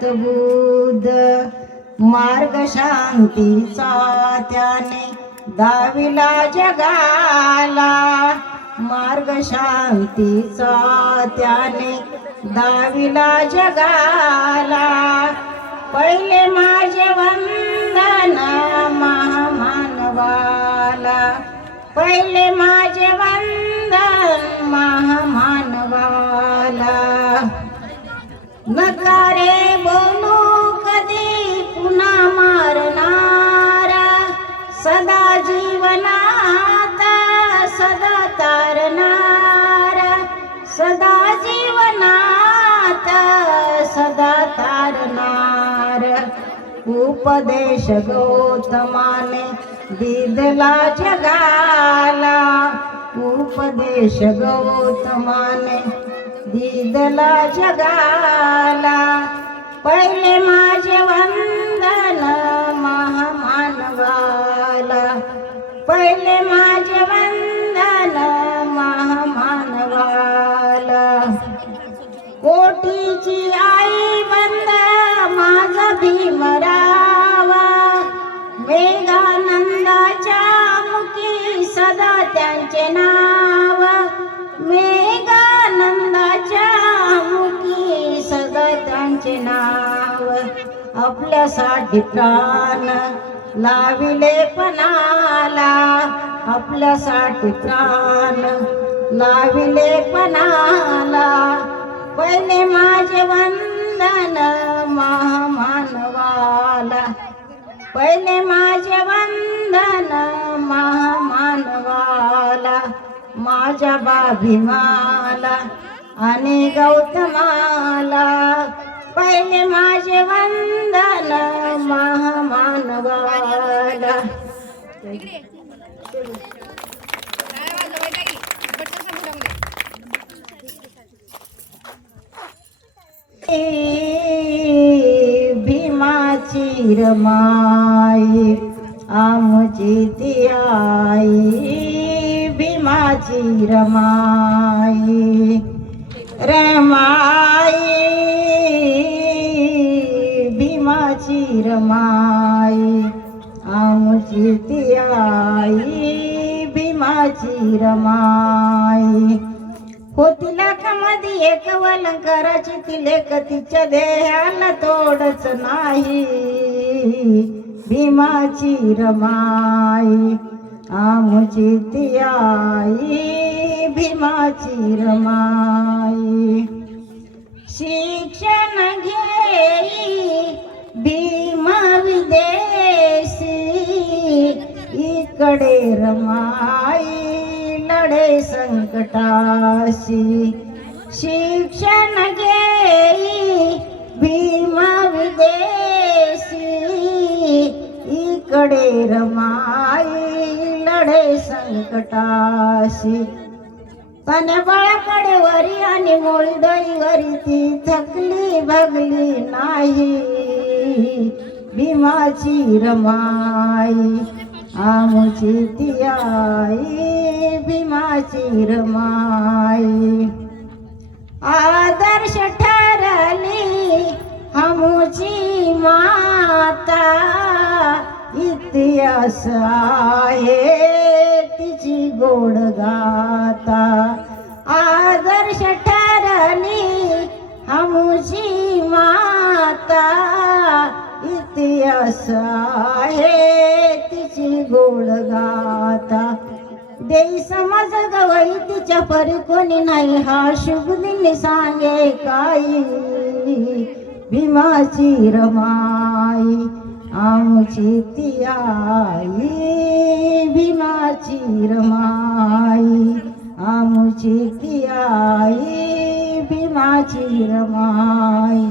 ज्ञानात बुध मार्ग शांतीचा त्याने दाविला जगाला मार्ग शांतीचा त्याने दाविला जगाला पहिले माझे वंदन महामानवाला पहिले माझे वंदन महामानवाला नकारे बोलू कधी पुन्हा मारणारा सदा जीवनात सदा तारणारा सदा जीवनात सदा तारणार उपदेश गौतमाने दिदला जगाला उपदेश गौतमाने दिदला जगाला पहिले माझे वंदन महामानवाला पहिले माझे वंदन महामानवाला कोटीची आई बंद माझा भीमरावा मेघानंदाच्या मुखी सदा त्यांचे नाव मेघानंदाच्या मुखी सदा त्यांचे नाव आपल्यासाठी प्राण लाविले पणाला आपल्यासाठी प्राण लाविले पणाला पहिले माझे वंदन महामानवाला पहिले माझे वंदन महामानवाला माझ्या बाभीमाला आणि गौतमाला पहिले माझे वंदन महामानवाला भीमाची रमाई आमची ती आई भीमाची रमाई रमाई भीमाची रमाई आमची ती आई भीमाची रमाई होती लाखामध्ये एक वलंकाराची ती लेख तिच्या देहाला तोडच नाही भीमाची रमाई आमची ती आई भीमाची रमाई शिक्षण घेई भीम विदेशी इकडे रमाई लढे संकटाशी शिक्षण घेई भीम विदेशी इकडे रमाई लढे संकटाशी तने बाळाकडे वरी आणि मोळी वरी ती थकली भगली नाही भीमाची रमाई आमची ती आई भीमाची रमाई आदर्श ठरली आमची माता इतिहास आहे तिची गोड गाता आदर्श ठरली आमची माता इतिहास आहे तिची गोड गाता देई समज गवई तिच्या परी कोणी नाही हा शुभ दिन सांगे काही भीमाची रमाई आमची ती आई भीमाची रमाई आमची ती आई भीमाची रमाई